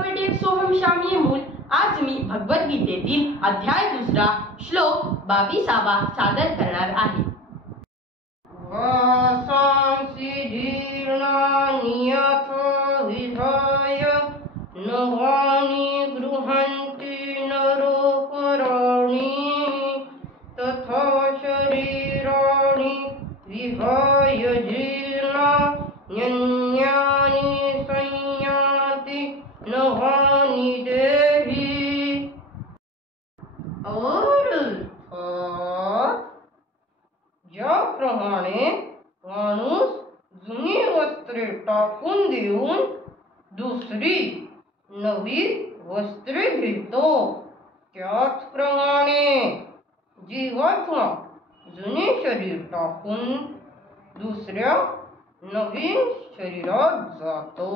बेटे सोहम शामी मूल आज मी भगवद्गीतेतील अध्याय 2 श्लोक 22 सादर करणार आहे. वासांसी जीर्णानि यथा विहाय नवानि गृह्णन्ति नरोपराणि तथा शरीराणि विहाय जीर्णान्यन्यानि संयाति नवानि देहि. और ज्याप्रमाणे माणूस जुनी वस्त्रे टाकून देऊन दुसरी नवी वस्त्रे घेतो, त्याचप्रमाणे जीवात्मा जुने शरीर टाकून दुसऱ्या नवीन शरीरात जातो.